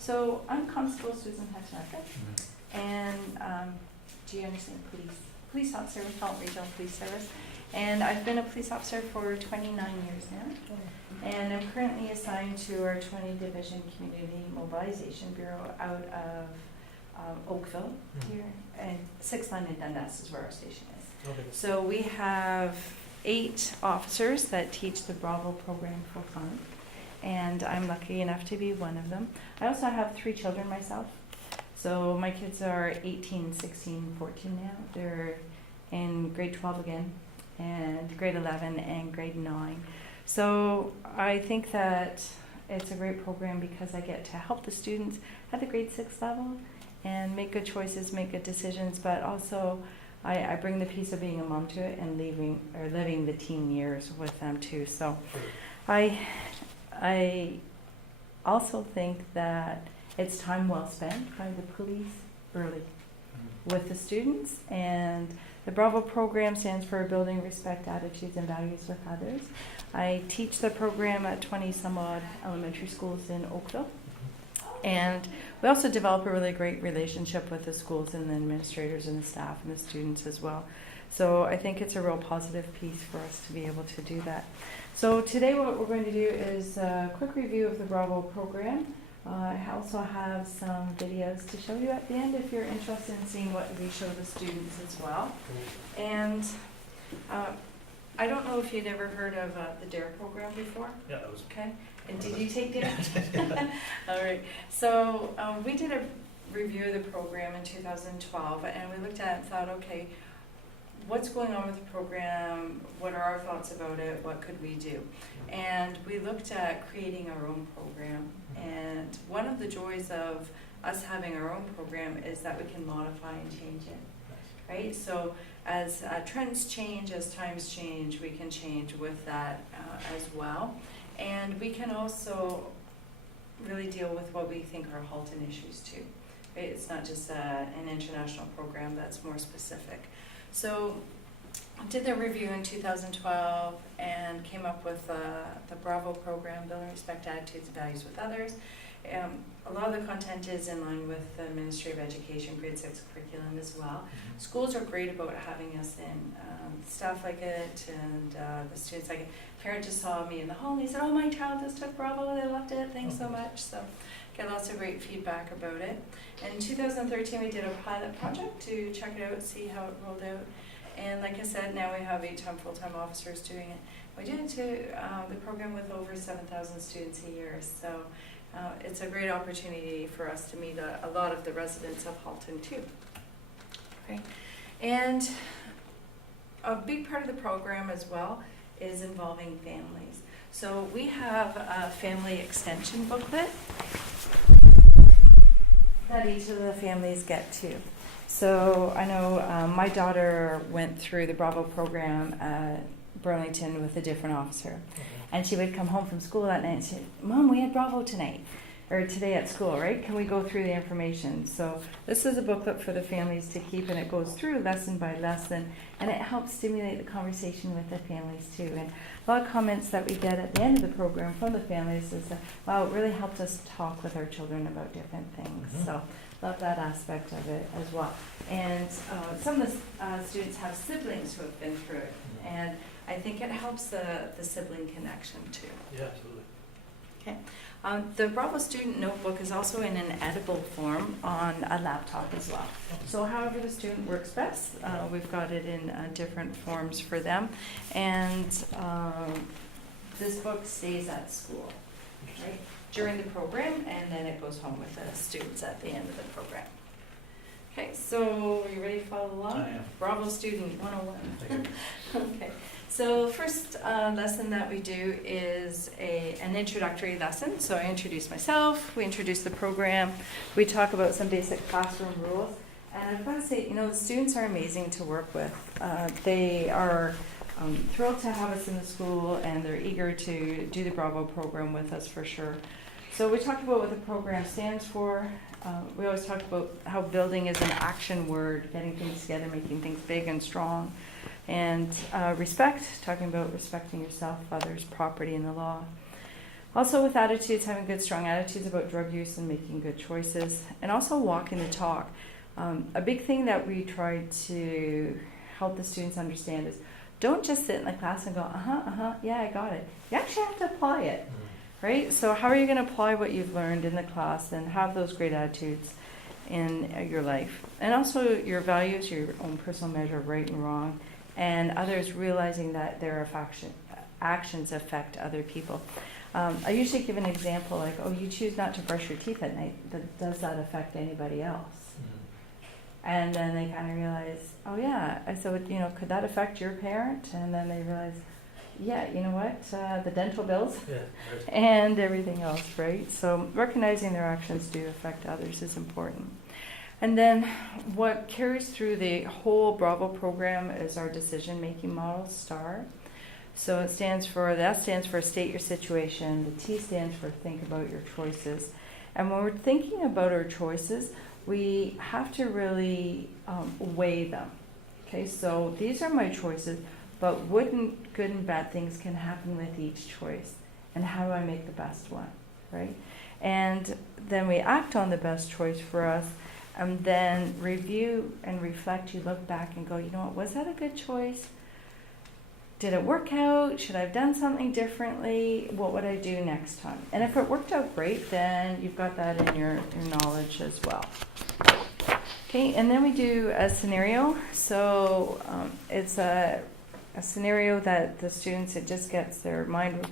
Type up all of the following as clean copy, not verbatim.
So I'm Constable Susan Hatanaka, and do you understand police officer with Halton Regional Police Service, and I've been a police officer for 29 years now, and I'm currently assigned to our 20 Division Community Mobilization Bureau out of Oakville here, and 6 London Dundas is where our station is. Okay. So we have 8 officers that teach the B.R.A.V.O program for fun, and I'm lucky enough to be one of them. I also have 3 children myself. So my kids are 18, 16, 14 now. They're in grade 12 again, and grade 11 and grade 9. So I think that it's a great program because I get to help the students at the grade 6 level and make good choices, make good decisions, but also I bring the piece of being a mom to it and living the teen years with them too. So I also think that it's time well spent by the police early with the students, and the B.R.A.V.O program stands for Building Respect, Attitudes, and Values with Others. I teach the program at 20 some odd elementary schools in Oakville, and we also develop a really great relationship with the schools and the administrators and the staff and the students as well. So I think it's a real positive piece for us to be able to do that. So today what we're going to do is a quick review of the B.R.A.V.O program. I also have some videos to show you at the end if you're interested in seeing what we show the students as well. And I don't know if you'd ever heard of the D.A.R.E program before? Yeah, that was. Okay. And did you take D.A.R.E? All right. So we did a review of the program in 2012, and we looked at it and thought, okay, what's going on with the program? What are our thoughts about it? What could we do? And we looked at creating our own program. And one of the joys of us having our own program is that we can modify and change it, right? So as trends change, as times change, we can change with that as well. And we can also really deal with what we think are Halton issues too, right? It's not just an international program that's more specific. So I did the review in 2012 and came up with the B.R.A.V.O program, Building Respect, Attitudes, and Values with Others. A lot of the content is in line with the Ministry of Education grade 6 curriculum as well. Schools are great about having us in. Staff like it, and the students like it. Parent just saw me in the hall and he said, "Oh, my child just took B.R.A.V.O, they loved it, thanks so much." So get lots of great feedback about it. And in 2013 we did a pilot project to check it out, see how it rolled out. And like I said, now we have 8 full-time officers doing it. We did the program with over 7,000 students a year, so it's a great opportunity for us to meet a lot of the residents of Halton too. Okay. And a big part of the program as well is involving families. So we have a family extension booklet that each of the families get to. So I know my daughter went through the B.R.A.V.O program at Burlington with a different officer. And she would come home from school that night and say, "Mom, we had B.R.A.V.O tonight, or today at school, right? Can we go through the information?" So this is a booklet for the families to keep, and it goes through lesson by lesson, and it helps stimulate the conversation with the families too. And a lot of comments that we get at the end of the program from the families is that, wow, it really helped us talk with our children about different things. So love that aspect of it as well. And some of the students have siblings who have been through it, and I think it helps the sibling connection too. Yeah, absolutely. Okay. The B.R.A.V.O student notebook is also in an editable form on a laptop as well. So however the student works best, we've got it in different forms for them. And this book stays at school, right, during the program, and then it goes home with the students at the end of the program. Okay, so are you ready to follow along? I am. B.R.A.V.O student 101. Thank you. Okay. So the first lesson that we do is an introductory lesson. So I introduce myself, we introduce the program, we talk about some basic classroom rules. And I've got to say, the students are amazing to work with. They are thrilled to have us in the school, and they're eager to do the B.R.A.V.O program with us for sure. So we talk about what the program stands for. We always talk about how building is an action word, getting things together, making things big and strong. And respect, talking about respecting yourself, others, property, and the law. Also with attitudes, having good, strong attitudes about drug use and making good choices, and also walking the talk. A big thing that we try to help the students understand is don't just sit in the class and go, yeah, I got it. You actually have to apply it, right? So how are you going to apply what you've learned in the class and have those great attitudes in your life? And also your values, your own personal measure of right and wrong, and others realizing that their actions affect other people. I usually give an example like, oh, you choose not to brush your teeth at night, but does that affect anybody else? And then they kind of realize, oh yeah, so could that affect your parent? And then they realize, yeah, you know what, the dental bills and everything else, right? So recognizing their actions do affect others is important. And then what carries through the whole B.R.A.V.O program is our decision-making model, STAR. So that stands for state your situation. The T stands for think about your choices. And when we're thinking about our choices, we have to really weigh them. Okay, so these are my choices, but what good and bad things can happen with each choice? And how do I make the best one, right? And then we act on the best choice for us, and then review and reflect. You look back and go, you know what, was that a good choice? Did it work out? Should I have done something differently? What would I do next time? And if it worked out great, then you've got that in your knowledge as well. Okay, and then we do a scenario. So it's a scenario that the students, it just gets their mind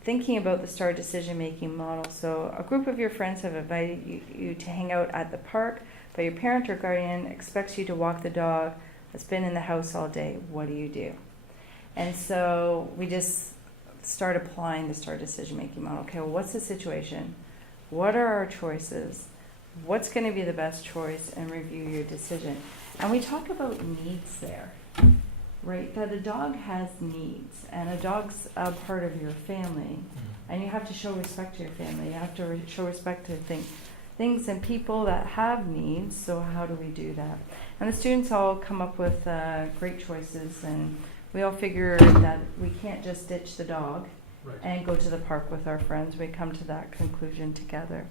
thinking about the STAR decision-making model. So a group of your friends have invited you to hang out at the park, but your parent or guardian expects you to walk the dog that's been in the house all day. What do you do? And so we just start applying the STAR decision-making model. Okay, well, what's the situation? What are our choices? What's going to be the best choice? And review your decision. And we talk about needs there, right? That a dog has needs, and a dog's a part of your family. And you have to show respect to your family. You have to show respect to things and people that have needs. So how do we do that? And the students all come up with great choices, and we all figure that we can't just ditch the dog and go to the park with our friends. We come to that conclusion together.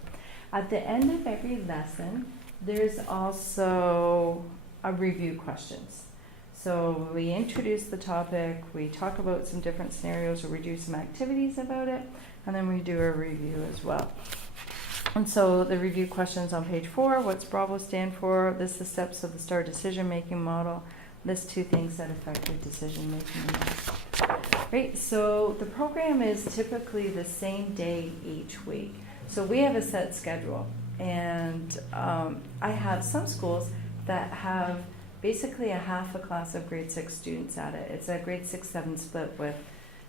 At the end of every lesson, there's also a review questions. So we introduce the topic, we talk about some different scenarios, or we do some activities about it, and then we do a review as well. And so the review questions on page 4, what's B.R.A.V.O stand for? This is the steps of the STAR decision-making model. List 2 things that affect your decision-making. Right, so the program is typically the same day each week. So we have a set schedule, and I have some schools that have basically a half a class of grade 6 students at it. It's a grade 6-7 split with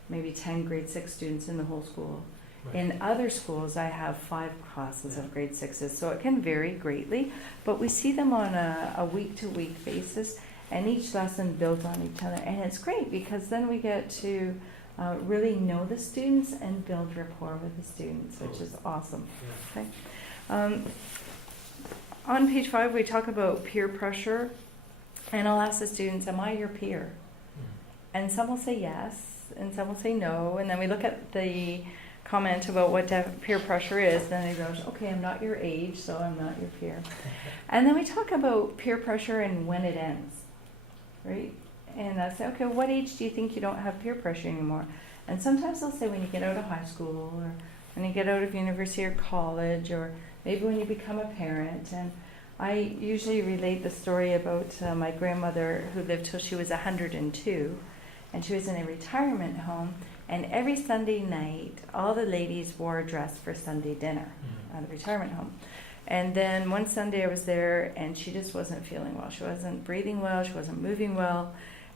maybe 10 grade 6 students in the whole school. Right. In other schools, I have 5 classes of grade 6s, so it can vary greatly, but we see them on a week-to-week basis. And each lesson builds on each other. And it's great because then we get to really know the students and build rapport with the students, which is awesome. Okay. On page 5, we talk about peer pressure. And I'll ask the students, am I your peer? And some will say yes, and some will say no. And then we look at the comment about what peer pressure is. Then they go, okay, I'm not your age, so I'm not your peer. And then we talk about peer pressure and when it ends. Right? And I say, okay, what age do you think you don't have peer pressure anymore? And sometimes they'll say when you get out of high school, or when you get out of university or college, or maybe when you become a parent. And I usually relate the story about my grandmother who lived till she was 102, and she was in a retirement home, and every Sunday night, all the ladies wore a dress for Sunday dinner at the retirement home. And then one Sunday I was there, and she just wasn't feeling well. She wasn't breathing well. She wasn't moving well.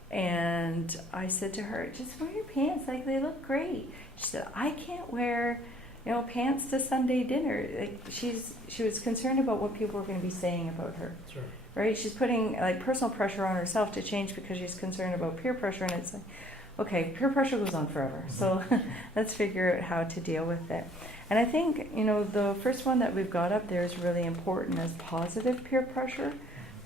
And I said to her, just wear your pants. Like, they look great. She said, I can't wear, pants to Sunday dinner. Like, she was concerned about what people were going to be saying about her. Sure. Right? She's putting personal pressure on herself to change because she's concerned about peer pressure. And it's like, okay, peer pressure goes on forever. So let's figure out how to deal with it. And I think, the first one that we've got up there is really important as positive peer pressure,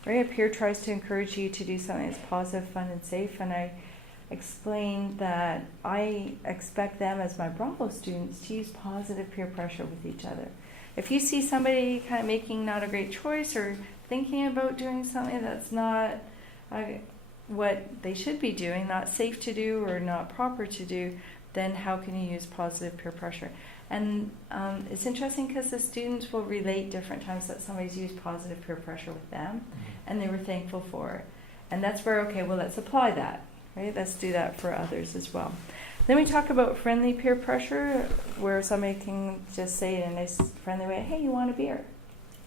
right? A peer tries to encourage you to do something that's positive, fun, and safe. And I explain that I expect them as my B.R.A.V.O students to use positive peer pressure with each other. If you see somebody kind of making not a great choice or thinking about doing something that's not what they should be doing, not safe to do or not proper to do, then how can you use positive peer pressure? And it's interesting because the students will relate different times that somebody's used positive peer pressure with them, and they were thankful for it. And that's where, okay, well, let's apply that, right? Let's do that for others as well. Then we talk about friendly peer pressure, where somebody can just say in a nice, friendly way, hey, you want a beer?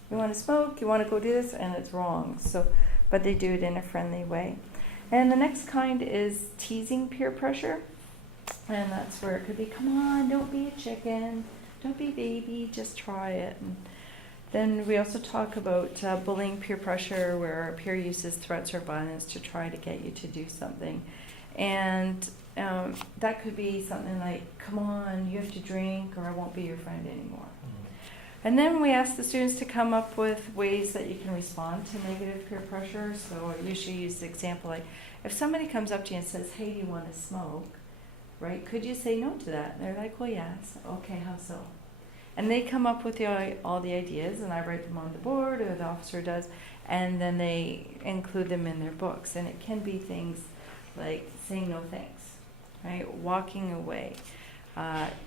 You want to smoke? You want to go do this? And it's wrong. So, but they do it in a friendly way. And the next kind is teasing peer pressure. And that's where it could be, come on, don't be a chicken, don't be a baby, just try it. And then we also talk about bullying peer pressure, where a peer uses threats or violence to try to get you to do something. And that could be something like, come on, you have to drink or I won't be your friend anymore. And then we ask the students to come up with ways that you can respond to negative peer pressure. So I usually use the example like, if somebody comes up to you and says, hey, do you want to smoke? Right? Could you say no to that? And they're like, well, yes. Okay, how so? And they come up with all the ideas, and I write them on the board, or the officer does, and then they include them in their books. And it can be things like saying no thanks, right? Walking away,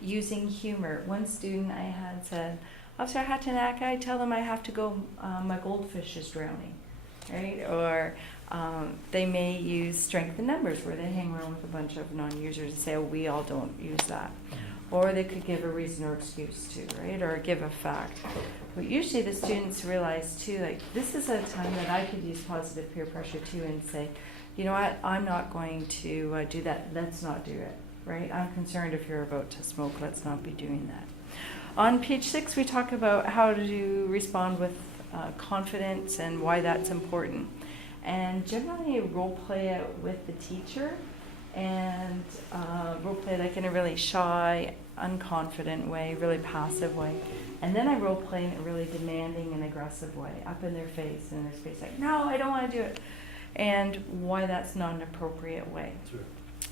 using humor. One student I had said, Officer Hatanaka, I tell them I have to go, my goldfish is drowning, right? Or they may use strength in numbers, where they hang around with a bunch of non-users and say, oh, we all don't use that. Or they could give a reason or excuse too, right? Or give a fact. But usually the students realize too, like, this is a time that I could use positive peer pressure too and say, you know what, I'm not going to do that. Let's not do it, right? I'm concerned if you're about to smoke, let's not be doing that. On page 6, we talk about how to respond with confidence and why that's important. And generally role play it with the teacher, and role play like in a really shy, unconfident way, really passive way. And then I role play in a really demanding and aggressive way, up in their face, in their face, like, no, I don't want to do it. And why that's not an appropriate way. Sure.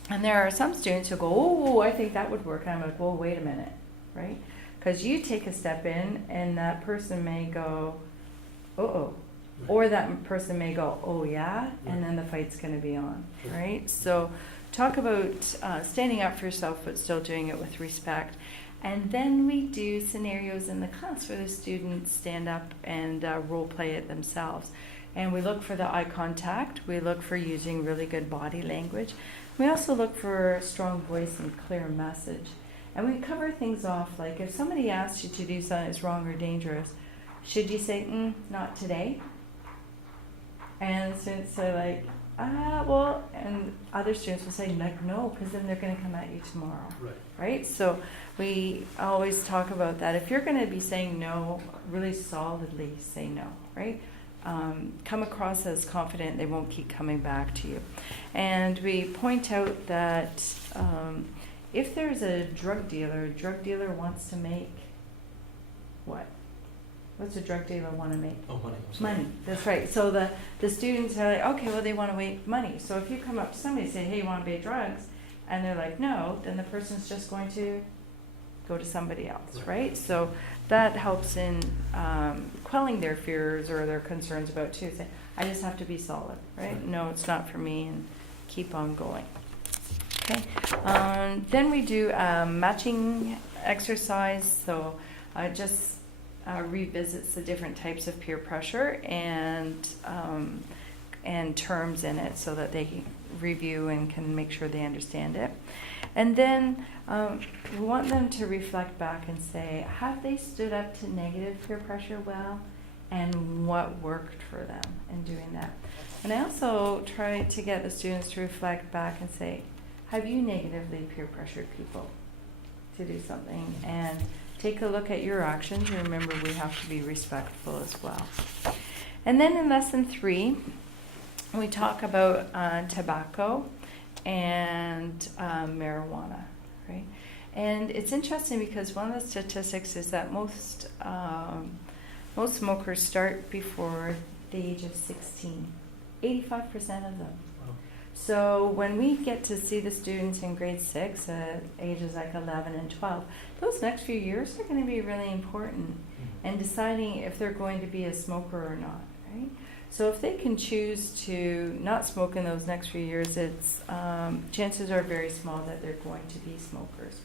And there are some students who go, oh, I think that would work. And I'm like, well, wait a minute, right? Because you take a step in, and that person may go, uh-oh. Right. Or that person may go, oh yeah, right. And then the fight's going to be on, sure. Right? So talk about standing up for yourself, but still doing it with respect. And then we do scenarios in the class where the students stand up and role play it themselves. And we look for the eye contact. We look for using really good body language. We also look for a strong voice and clear message. And we cover things off, like if somebody asks you to do something that's wrong or dangerous, should you say, not today? And the students say like, well, and other students will say like, no, because then they're going to come at you tomorrow. Right? So we always talk about that. If you're going to be saying no, really solidly say no, right? Come across as confident, they won't keep coming back to you. And we point out that if there's a drug dealer wants to make what? What's a drug dealer want to make? Oh, money. Money, that's right. So the students are like, okay, well, they want to make money. So if you come up to somebody and say, hey, you want to buy drugs? And they're like, no, then the person's just going to go to somebody else, right? So that helps in quelling their fears or their concerns about too. Say, I just have to be solid, right? No, it's not for me, and keep on going. Okay. Then we do matching exercise. So just revisits the different types of peer pressure and terms in it, so that they review and can make sure they understand it. And then we want them to reflect back and say, have they stood up to negative peer pressure well, and what worked for them in doing that. And I also try to get the students to reflect back and say, have you negatively peer pressured people to do something? And take a look at your actions. Remember, we have to be respectful as well. And then in lesson 3, we talk about tobacco and marijuana, right? And it's interesting because one of the statistics is that most smokers start before the age of 16. 85% of them. Wow. So when we get to see the students in grade 6 at ages like 11 and 12, those next few years are going to be really important in deciding if they're going to be a smoker or not, right? So if they can choose to not smoke in those next few years, it's chances are very small that they're going to be smokers.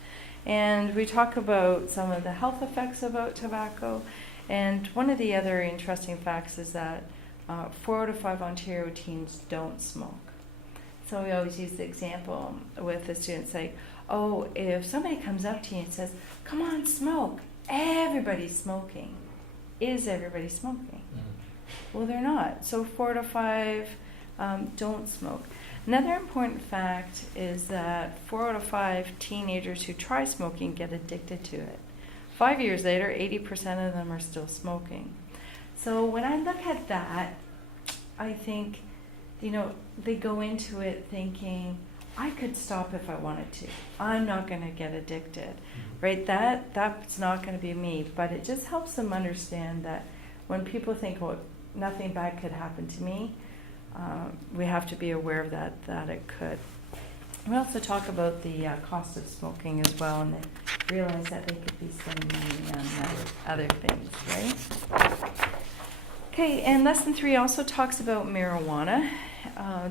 And we talk about some of the health effects about tobacco. And one of the other interesting facts is that 4 out of 5 Ontario teens don't smoke. So we always use the example with the students like, oh, if somebody comes up to you and says, come on, smoke, everybody's smoking. Is everybody smoking? Well, they're not. So 4 out of 5 don't smoke. Another important fact is that 4 out of 5 teenagers who try smoking get addicted to it. 5 years later, 80% of them are still smoking. So when I look at that, I think, they go into it thinking, I could stop if I wanted to. I'm not going to get addicted, right? That's not going to be me. But it just helps them understand that when people think, well, nothing bad could happen to me, we have to be aware of that it could. We also talk about the cost of smoking as well, and they realize that they could be spending money on other things, right? Okay, and lesson 3 also talks about marijuana,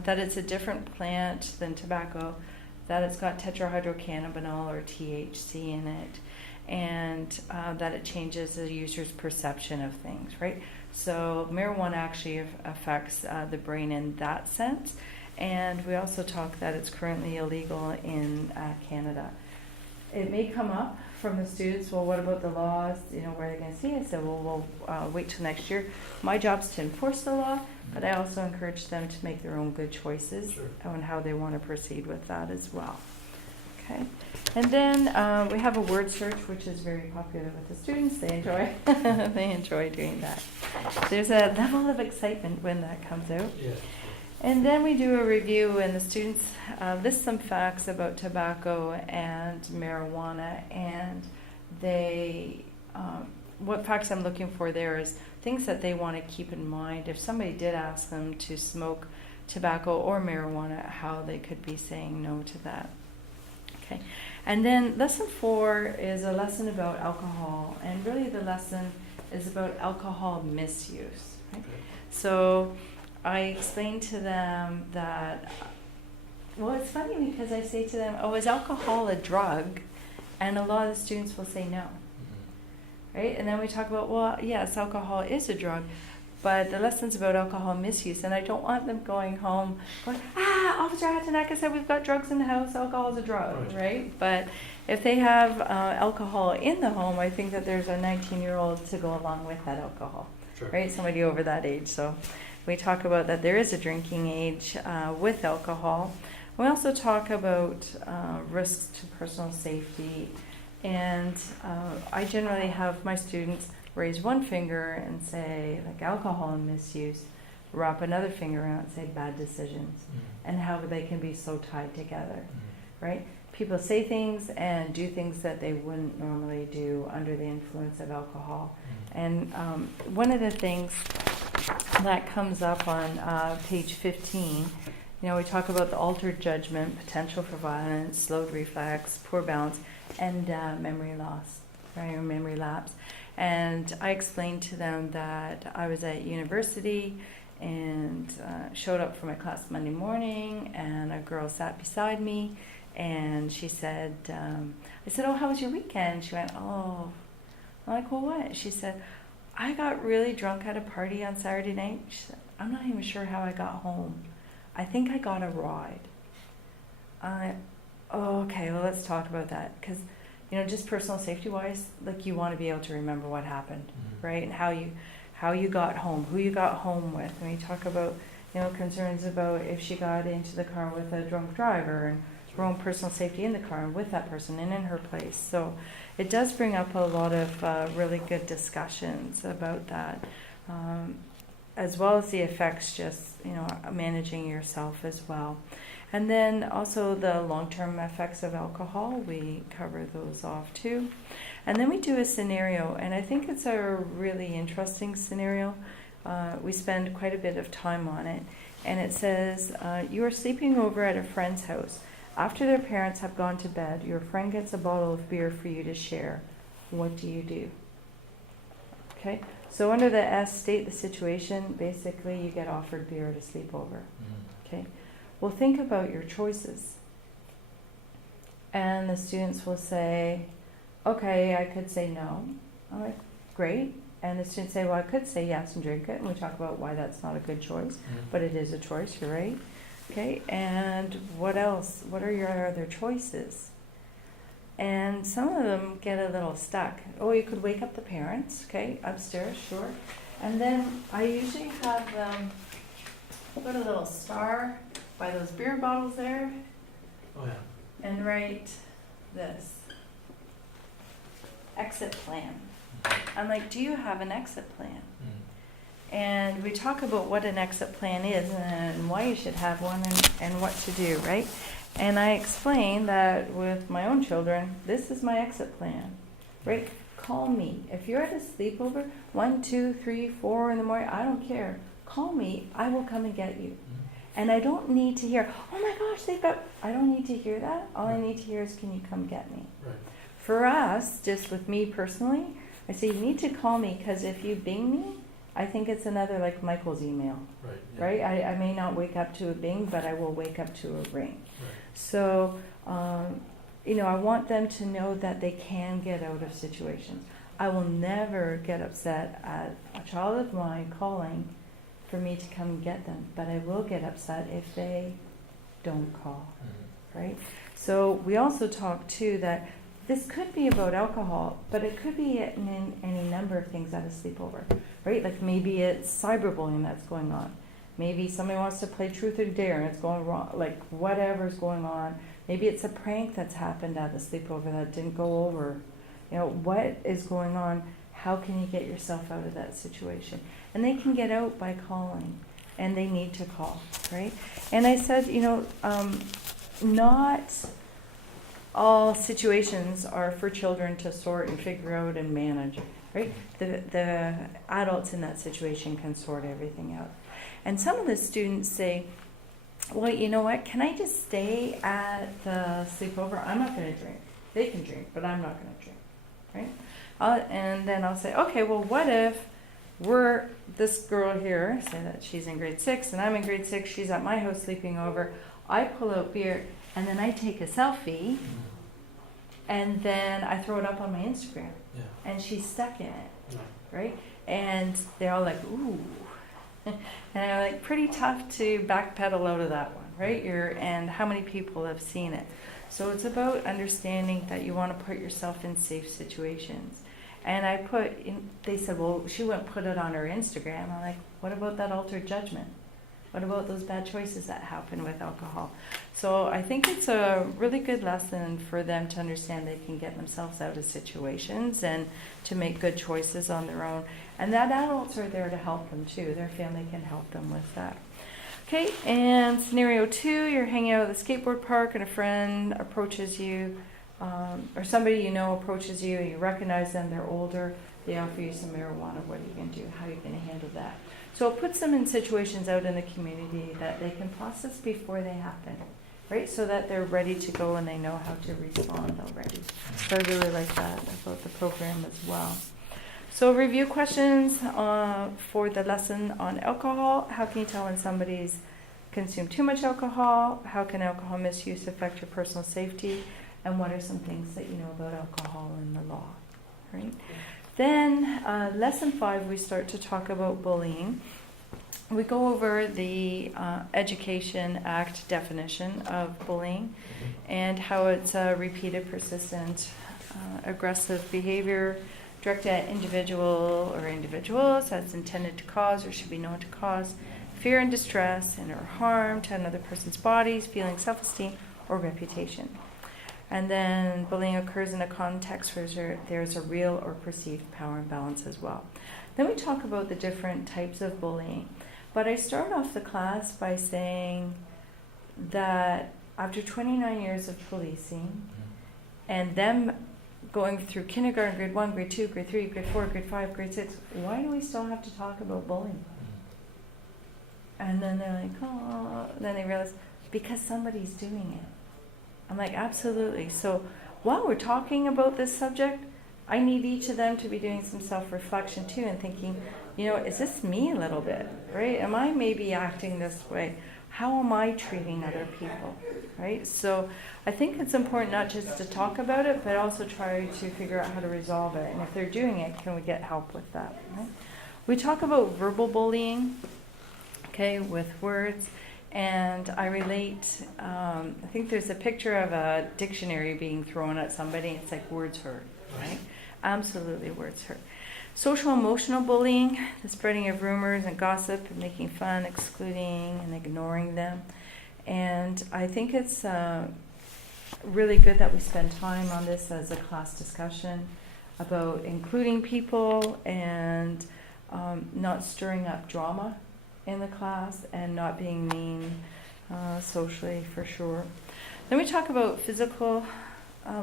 that it's a different plant than tobacco, that it's got tetrahydrocannabinol or THC in it, and that it changes the user's perception of things, right? So marijuana actually affects the brain in that sense. And we also talk that it's currently illegal in Canada. It may come up from the students, well, what about the laws? Where are they going to see it? I said, well, we'll wait till next year. My job's to enforce the law, but I also encourage them to make their own good choices on how they want to proceed with that as well. Okay. And then we have a word search, which is very popular with the students. They enjoy they enjoy doing that. There's a level of excitement when that comes out. Yeah. And then we do a review, and the students list some facts about tobacco and marijuana, and they, what facts I'm looking for there is things that they want to keep in mind. If somebody did ask them to smoke tobacco or marijuana, how they could be saying no to that. Okay. And then lesson 4 is a lesson about alcohol, and really the lesson is about alcohol misuse. Right? Okay. So I explained to them that, well, it's funny because I say to them, oh, is alcohol a drug? And a lot of the students will say no. Right? And then we talk about, well, yes, alcohol is a drug, but the lesson's about alcohol misuse, and I don't want them going home going, Officer Hatanaka said we've got drugs in the house, alcohol's a drug, right? But if they have alcohol in the home, I think that there's a 19-year-old to go along with that alcohol, right? Somebody over that age. So we talk about that there is a drinking age with alcohol. We also talk about risks to personal safety, and I generally have my students raise one finger and say, like, alcohol and misuse, wrap another finger out and say bad decisions, and how they can be so tied together, right? People say things and do things that they wouldn't normally do under the influence of alcohol. And one of the things that comes up on page 15, we talk about the altered judgment, potential for violence, slowed reflex, poor balance, and memory loss, right, or memory lapse. And I explained to them that I was at university and showed up for my class Monday morning, and a girl sat beside me, and she said, I said, oh, how was your weekend? She went, oh. I'm like, well, what? She said, I got really drunk at a party on Saturday night. She said, I'm not even sure how I got home. I think I got a ride. Oh, okay, well, let's talk about that, because just personal safety-wise, like, you want to be able to remember what happened, right? And how you got home, who you got home with. And we talk about, concerns about if she got into the car with a drunk driver, and her own personal safety in the car and with that person and in her place. So it does bring up a lot of really good discussions about that, as well as the effects, just, managing yourself as well. And then also the long-term effects of alcohol, we cover those off too. And then we do a scenario, and I think it's a really interesting scenario. We spend quite a bit of time on it. and it says, you are sleeping over at a friend's house. After their parents have gone to bed, your friend gets a bottle of beer for you to share. What do you do? Okay, so under the S, state the situation, basically you get offered beer to sleep over. Okay, well, think about your choices. And the students will say, okay, I could say no. I'm like, great. And the students say, well, I could say yes and drink it. And we talk about why that's not a good choice, but it is a choice, you're right. Okay, and what else? What are your other choices? And some of them get a little stuck. Oh, you could wake up the parents, okay, upstairs, sure. And then I usually have them put a little star by those beer bottles there. Oh, yeah. And write this. Exit plan. I'm like, do you have an exit plan? And we talk about what an exit plan is and why you should have one and what to do, right? And I explain that with my own children, this is my exit plan, right? Call me. If you're at a sleepover, 1, 2, 3, 4 in the morning, I don't care. Call me, I will come and get you. And I don't need to hear, oh my gosh, I don't need to hear that. All I need to hear is, can you come get me? Right. For us, just with me personally, I say, you need to call me, because if you bing me, I think it's another like Michael's email, Right. Yeah. right? I may not wake up to a bing, but I will wake up to a ring. Right. So, I want them to know that they can get out of situations. I will never get upset at a child of mine calling for me to come get them, but I will get upset if they don't call, right? So we also talk too that this could be about alcohol, but it could be in any number of things at a sleepover, right? Like maybe it's cyberbullying that's going on. Maybe somebody wants to play truth or dare and it's going wrong, like whatever's going on. Maybe it's a prank that's happened at the sleepover that didn't go over. What is going on? How can you get yourself out of that situation? And they can get out by calling, and they need to call, right? And I said, not all situations are for children to sort and figure out and manage, right? The adults in that situation can sort everything out. And some of the students say, well, you know what, can I just stay at the sleepover? I'm not going to drink. They can drink, but I'm not going to drink, right? And then I'll say, okay, well, what if we're this girl here, say that she's in grade 6 and I'm in grade 6, she's at my house sleeping over, I pull out beer and then I take a selfie and then I throw it up on my Instagram, and she's stuck in it, right? And they're all like, ooh. And I'm like, pretty tough to backpedal out of that one, right? And how many people have seen it? So it's about understanding that you want to put yourself in safe situations. And they said, well, she wouldn't put it on her Instagram. I'm like, what about that altered judgment? What about those bad choices that happen with alcohol? So I think it's a really good lesson for them to understand they can get themselves out of situations and to make good choices on their own. And that adults are there to help them too. Their family can help them with that. Okay, and scenario 2, you're hanging out at the skateboard park and a friend approaches you, or somebody you know approaches you, you recognize them, they're older, they offer you some marijuana. What are you going to do? How are you going to handle that? So it puts them in situations out in the community that they can process before they happen, right? So that they're ready to go and they know how to respond already. So I really like that about the program as well. So review questions for the lesson on alcohol. How can you tell when somebody's consumed too much alcohol? How can alcohol misuse affect your personal safety? And what are some things that you know about alcohol in the law, right? Then lesson 5, we start to talk about bullying. We go over the Education Act definition of bullying and how it's repeated, persistent, aggressive behavior directed at individual or individuals that's intended to cause or should be known to cause fear and distress and or harm to another person's bodies, feelings, self-esteem, or reputation. And then bullying occurs in a context where there's a real or perceived power imbalance as well. Then we talk about the different types of bullying. But I start off the class by saying that after 29 years of policing and them going through kindergarten, grade 1, grade 2, grade 3, grade 4, grade 5, grade 6, why do we still have to talk about bullying? And then they're like, oh, then they realize, because somebody's doing it. I'm like, absolutely. So while we're talking about this subject, I need each of them to be doing some self-reflection too and thinking, is this me a little bit, right? Am I maybe acting this way? How am I treating other people, right? So I think it's important not just to talk about it, but also try to figure out how to resolve it. And if they're doing it, can we get help with that, right? We talk about verbal bullying, okay, with words. And I relate, I think there's a picture of a dictionary being thrown at somebody. It's like words hurt, right? Absolutely, words hurt. Social emotional bullying, the spreading of rumors and gossip and making fun, excluding and ignoring them. And I think it's really good that we spend time on this as a class discussion about including people and not stirring up drama in the class and not being mean socially, for sure. Then we talk about physical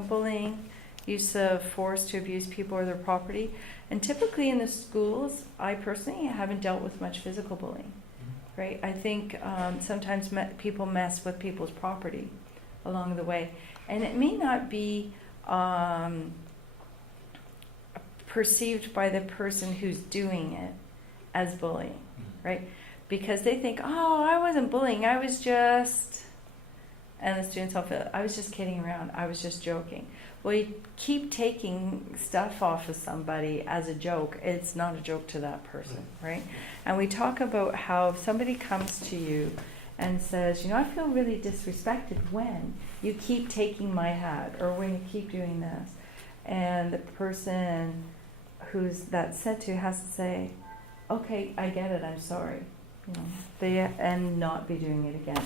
bullying, use of force to abuse people or their property. And typically in the schools, I personally haven't dealt with much physical bullying, right? I think sometimes people mess with people's property along the way. And it may not be perceived by the person who's doing it as bullying, right? Because they think, oh, I wasn't bullying, I was just, and the students all feel, I was just kidding around, I was just joking. Well, you keep taking stuff off of somebody as a joke, it's not a joke to that person, right? And we talk about how if somebody comes to you and says, I feel really disrespected when you keep taking my hat, or when you keep doing this. And the person who's that's said to has to say, okay, I get it, I'm sorry. And not be doing it again.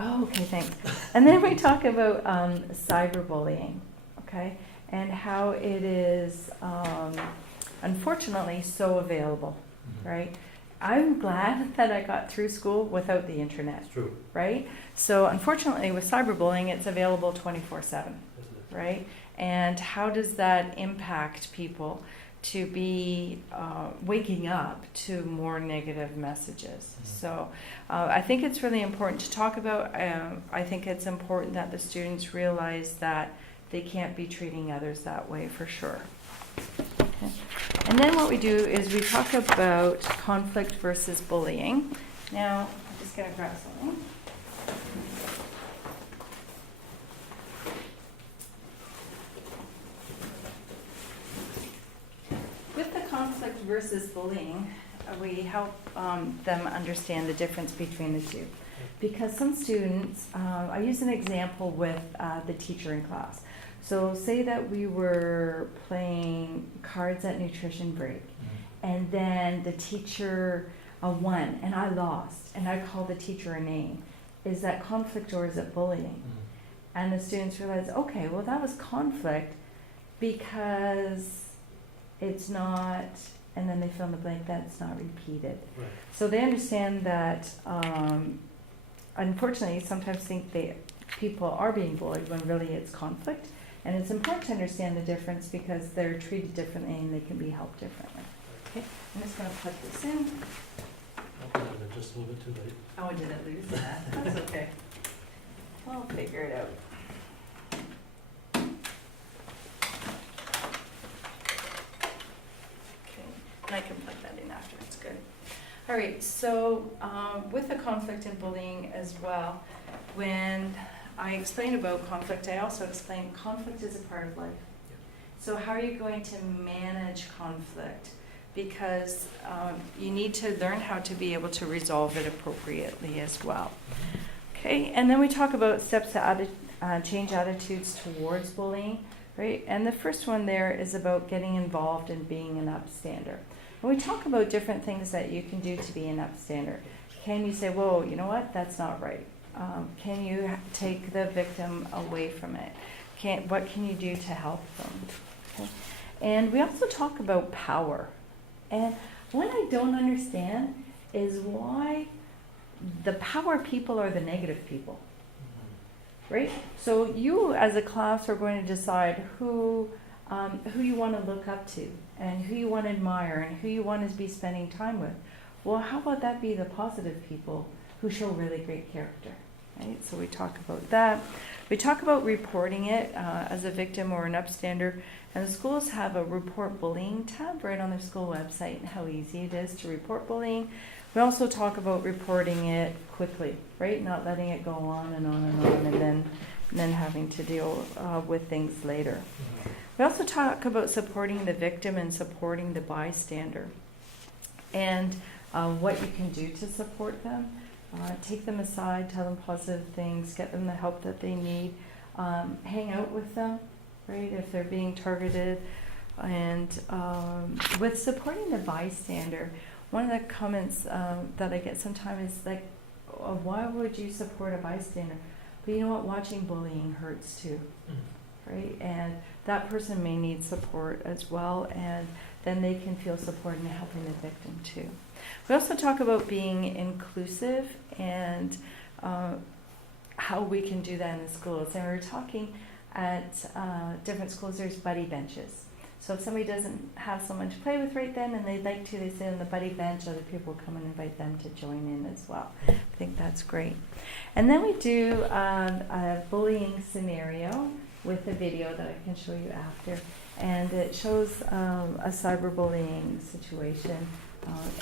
Oh, okay, thanks. And then we talk about cyberbullying, okay, and how it is unfortunately so available, right? I'm glad that I got through school without the internet. It's true. Right? So unfortunately with cyberbullying, it's available 24/7, right? And how does that impact people to be waking up to more negative messages? So I think it's really important to talk about. I think it's important that the students realize that they can't be treating others that way, for sure. Okay. And then what we do is we talk about conflict versus bullying. Now, I'm just going to grab something. With the conflict versus bullying, we help them understand the difference between the two. Because some students, I use an example with the teacher in class. So say that we were playing cards at nutrition break, and then the teacher won and I lost, and I called the teacher a name. Is that conflict or is it bullying? And the students realize, okay, well that was conflict because it's not, and then they fill in the blank, that's not repeated. Right. So they understand that, unfortunately, sometimes think people are being bullied when really it's conflict. And it's important to understand the difference because they're treated differently and they can be helped differently. Okay, I'm just going to plug this in. Okay, just a little bit too late. Oh, I didn't lose that. That's okay. I'll figure it out. And I can plug that in after, it's good. All right, so with the conflict and bullying as well, when I explain about conflict, I also explain conflict is a part of life. So how are you going to manage conflict? Because you need to learn how to be able to resolve it appropriately as well. Okay, and then we talk about steps to change attitudes towards bullying, right? And the first one there is about getting involved and being an upstander. And we talk about different things that you can do to be an upstander. Can you say, whoa, you know what, that's not right? Can you take the victim away from it? What can you do to help them? Okay. And we also talk about power. And what I don't understand is why the power people are the negative people. Right? So you as a class are going to decide who you want to look up to and who you want to admire and who you want to be spending time with. Well, how about that be the positive people who show really great character, right? So we talk about that. We talk about reporting it as a victim or an upstander. And the schools have a report bullying tab right on their school website and how easy it is to report bullying. We also talk about reporting it quickly, right? Not letting it go on and on and on and then having to deal with things later. We also talk about supporting the victim and supporting the bystander and what you can do to support them. Take them aside, tell them positive things, get them the help that they need, hang out with them, right, if they're being targeted. And with supporting the bystander, one of the comments that I get sometimes is like, why would you support a bystander? But you know what, watching bullying hurts too, right? And that person may need support as well, and then they can feel supported and helping the victim too. We also talk about being inclusive and how we can do that in the schools. And we're talking at different schools, there's buddy benches. So if somebody doesn't have someone to play with right then and they'd like to, they sit on the buddy bench, other people come and invite them to join in as well. I think that's great. And then we do a bullying scenario with a video that I can show you after. And it shows a cyberbullying situation,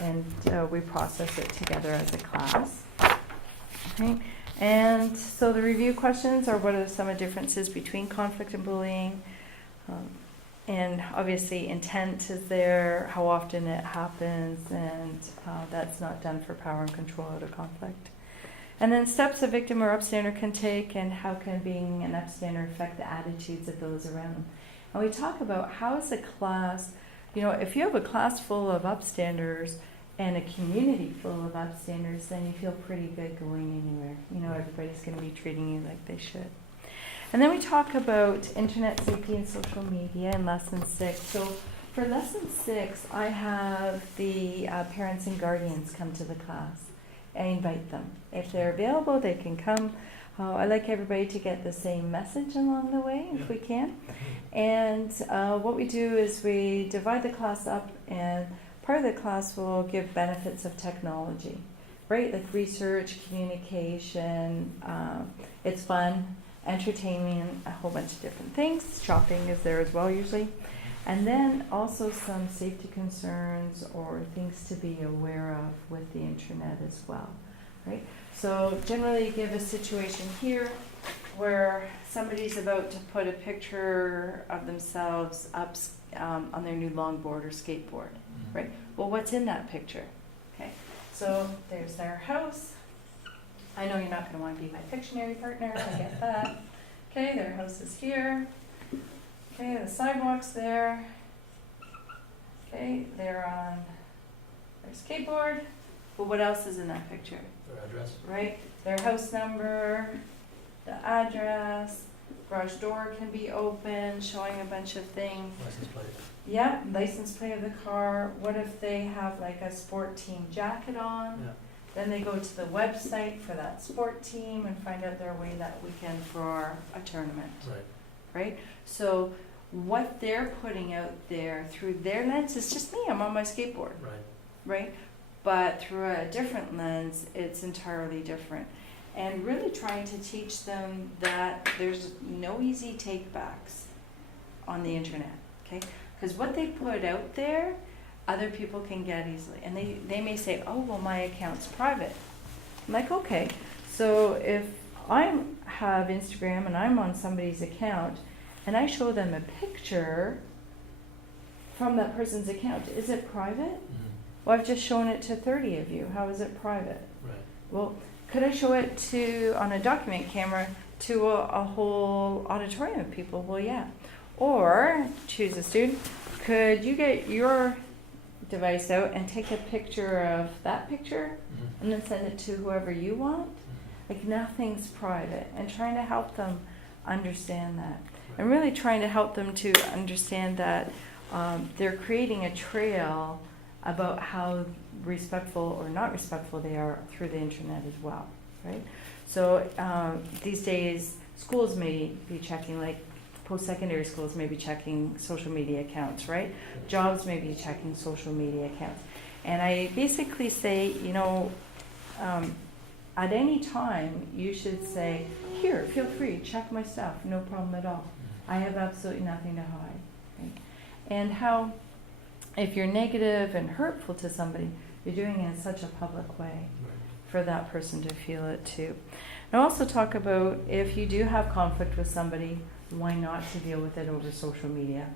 and we process it together as a class. Okay. And so the review questions are, what are some of the differences between conflict and bullying? And obviously intent is there, how often it happens, and that's not done for power and control out of conflict. And then steps a victim or upstander can take, and how can being an upstander affect the attitudes of those around them. And we talk about how is a class, you know, if you have a class full of upstanders and a community full of upstanders, then you feel pretty good going anywhere. You know, everybody's going to be treating you like they should. And then we talk about internet safety and social media in lesson 6. So for lesson 6, I have the parents and guardians come to the class. I invite them. If they're available, they can come. I like everybody to get the same message along the way, if we can. And what we do is we divide the class up, and part of the class will give benefits of technology, right? Like research, communication, it's fun, entertainment, a whole bunch of different things. Shopping is there as well usually. And then also some safety concerns or things to be aware of with the internet as well, right? So generally you give a situation here where somebody's about to put a picture of themselves up on their new longboard or skateboard, right? Well, what's in that picture? Okay, so there's their house. I know you're not going to want to be my Pictionary partner, I get that. Okay, their house is here. Okay, the sidewalk's there. Okay, they're on their skateboard. But what else is in that picture? Their address. Right, their house number, the address, garage door can be open, showing a bunch of things. License plate. Yeah, license plate of the car. What if they have like a sport team jacket on? Yeah. Then they go to the website for that sport team and find out their way that weekend for a tournament. Right. Right? So what they're putting out there through their lens is just me, I'm on my skateboard. Right. Right? But through a different lens, it's entirely different. And really trying to teach them that there's no easy takebacks on the internet. Okay? Because what they put out there, other people can get easily. And they may say, oh, well, my account's private. I'm like, okay, so if I have Instagram and I'm on somebody's account and I show them a picture from that person's account, is it private? Well, I've just shown it to 30 of you. How is it private? Right. Well, could I show it to, on a document camera, to a whole auditorium of people? Well, yeah. Or, choose a student, could you get your device out and take a picture of that picture and then send it to whoever you want? Like nothing's private, and trying to help them understand that. And really trying to help them to understand that they're creating a trail about how respectful or not respectful they are through the internet as well, right? So these days, schools may be checking, like post-secondary schools may be checking social media accounts, right? Jobs may be checking social media accounts. And I basically say, at any time, you should say, here, feel free, check my stuff, no problem at all. I have absolutely nothing to hide. Right? And how, if you're negative and hurtful to somebody, you're doing it in such a public way for that person to feel it too. And also talk about if you do have conflict with somebody, why not to deal with it over social media,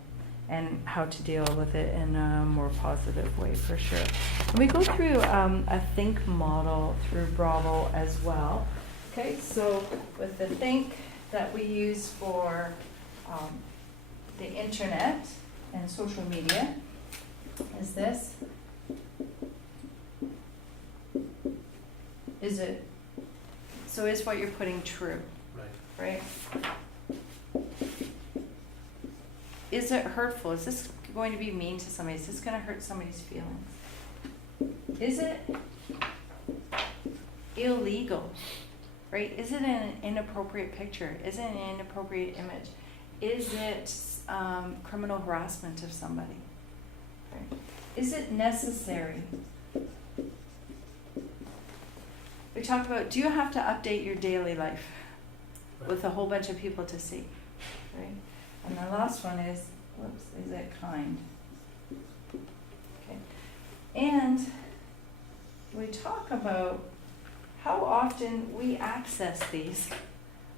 and how to deal with it in a more positive way for sure. And we go through a think model through B.R.A.V.O as well. Okay, so with the think that we use for the internet and social media is this. Is it, so is what you're putting true, right? Is it hurtful? Is this going to be mean to somebody? Is this going to hurt somebody's feelings? Is it illegal, right? Is it an inappropriate picture? Is it an inappropriate image? Is it criminal harassment of somebody? Right? Is it necessary? We talked about, do you have to update your daily life with a whole bunch of people to see, right? And the last one is, whoops, is it kind? Okay. And we talk about how often we access these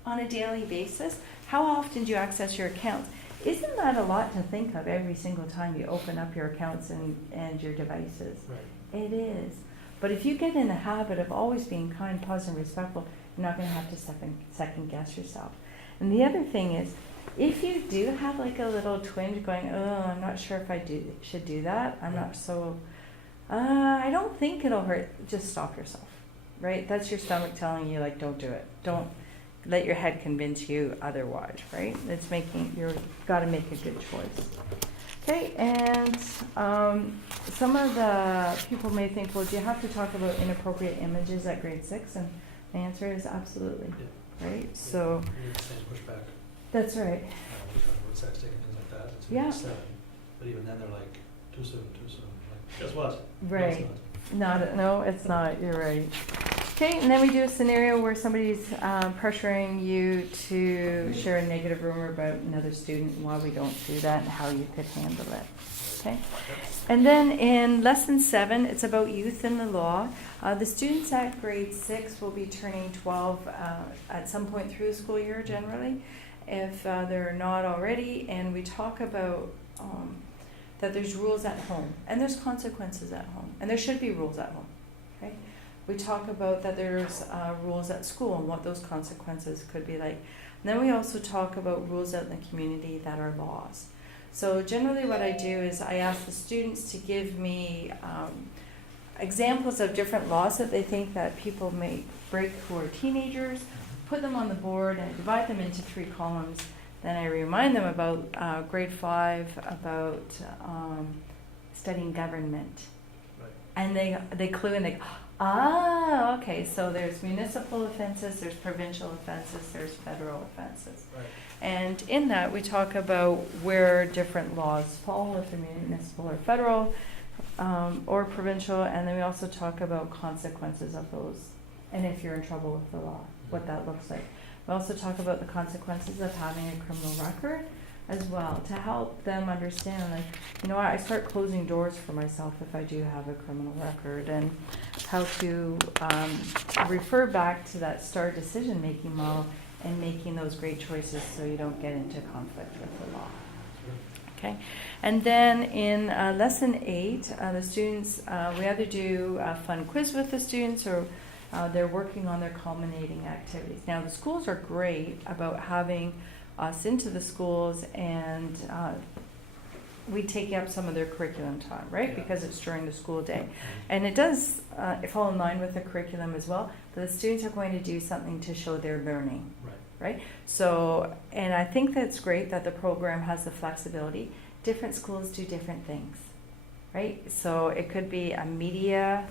on a daily basis. How often do you access your accounts? Isn't that a lot to think of every single time you open up your accounts and your devices? Right. It is. But if you get in the habit of always being kind, positive, and respectful, you're not going to have to second guess yourself. And the other thing is, if you do have like a little twinge going, oh, I'm not sure if I should do that. I'm not so, I don't think it'll hurt. Just stop yourself, right? That's your stomach telling you like, don't do it. Don't let your head convince you otherwise, right? It's you've got to make a good choice. Okay, and some of the people may think, well, do you have to talk about inappropriate images at grade 6? And the answer is absolutely, right? Yeah. So pushback. That's right. We talk about sexting and things like that. It's yeah. 7, but even then they're like, too soon. Like, guess what? Right. No, it's not. You're right. Okay, and then we do a scenario where somebody's pressuring you to share a negative rumor about another student and why we don't do that and how you could handle it. Okay, and then in lesson 7, it's about youth and the law. The students at grade 6 will be turning 12 at some point through the school year generally, if they're not already, and we talk about that there's rules at home and there's consequences at home, and there should be rules at home. Okay. We talk about that there's rules at school and what those consequences could be like. And then we also talk about rules out in the community that are laws. So generally what I do is I ask the students to give me examples of different laws that they think that people may break who are teenagers, put them on the board and divide them into 3 columns. Then I remind them about grade 5, about studying government. Right. And they clue in, they go, ah, okay, so there's municipal offenses, there's provincial offenses, there's federal offenses. Right. And in that, we talk about where different laws fall, if they're municipal or federal or provincial, and then we also talk about consequences of those, and if you're in trouble with the law, what that looks like. We also talk about the consequences of having a criminal record as well, to help them understand, like, you know what, I start closing doors for myself if I do have a criminal record, and how to refer back to that STAR decision-making model and making those great choices so you don't get into conflict with the law. Okay, and then in lesson 8, the students, we either do a fun quiz with the students, or they're working on their culminating activities. Now, the schools are great about having us into the schools, and we take up some of their curriculum time, right? Yeah. Because it's during the school day. And it does fall in line with the curriculum as well, but the students are going to do something to show their learning, right? So, and I think that's great that the program has the flexibility. Different schools do different things, right? So it could be a media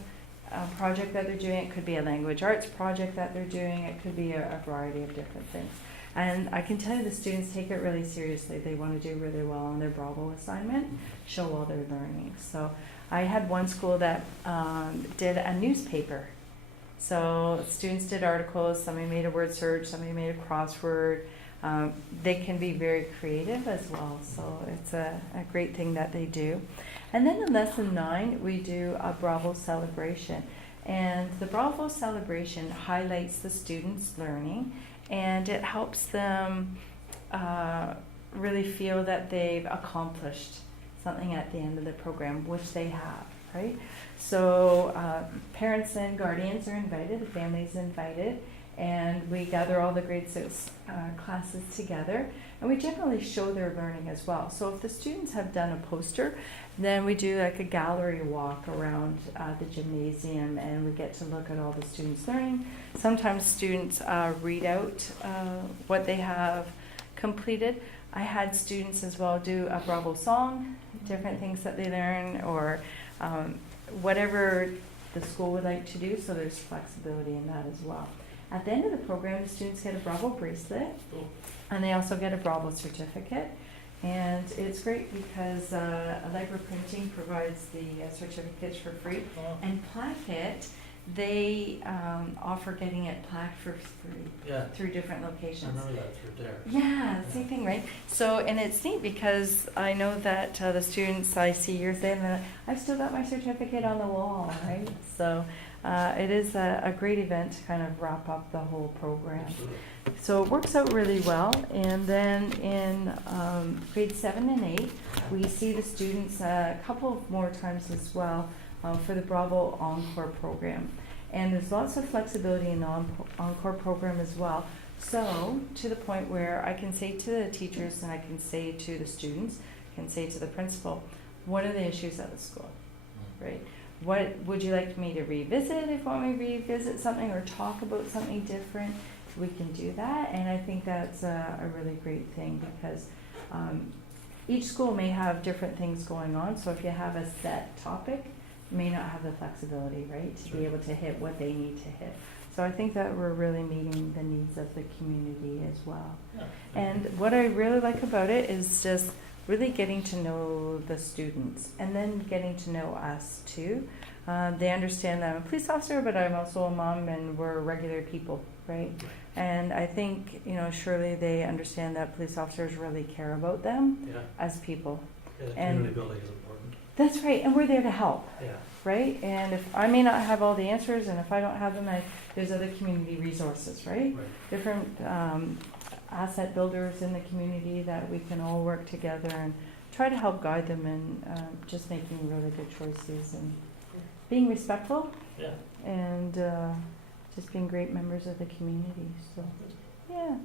project that they're doing, it could be a language arts project that they're doing, it could be a variety of different things. And I can tell you the students take it really seriously. They want to do really well on their B.R.A.V.O assignment, show all their learning. So I had one school that did a newspaper. So students did articles, somebody made a word search, somebody made a crossword. They can be very creative as well, so it's a great thing that they do. And then in lesson 9, we do a B.R.A.V.O celebration. And the B.R.A.V.O celebration highlights the students' learning, and it helps them really feel that they've accomplished something at the end of the program, which they have, right? So parents and guardians are invited, the family's invited, and we gather all the grade 6 classes together, and we generally show their learning as well. So if the students have done a poster, then we do like a gallery walk around the gymnasium, and we get to look at all the students' learning. Sometimes students read out what they have completed. I had students as well do a B.R.A.V.O song, different things that they learn, or whatever the school would like to do, so there's flexibility in that as well. At the end of the program, the students get a B.R.A.V.O bracelet, and they also get a B.R.A.V.O certificate. And it's great because Allegra Printing provides the certificates for free. And Plaque It, they offer getting it plaqued for free through different I locations. remember that through there. Yeah, same thing, right? So, and it's neat because I know that the students, I see years in, and I've still got my certificate on the wall, right? So it is a great event to kind of wrap up the whole program. Absolutely. So it works out really well. And then in grade 7 and 8, we see the students a couple more times as well for the B.R.A.V.O Encore program. And there's lots of flexibility in the Encore program as well. So to the point where I can say to the teachers and I can say to the students, I can say to the principal, what are the issues at the school, right? What would you like me to revisit? If you want me to revisit something or talk about something different, we can do that. And I think that's a really great thing because each school may have different things going on. So if you have a set topic, you may not have the flexibility, right, to be able to hit what they need to hit. So I think that we're really meeting the needs of the community as well. Yeah. And what I really like about it is just really getting to know the students and then getting to know us too. They understand that I'm a police officer, but I'm also a mom and we're regular people, right? And I think, you know, surely they understand that police officers really care about them as people. Yeah, the And community building is important. that's right, and we're there to help, Yeah. right? And if I may not have all the answers, and if I don't have them, there's other community resources, right? Right. Different asset builders in the community that we can all work together and try to help guide them in just making really good choices and being respectful Yeah. and just being great members of the community. So, yeah.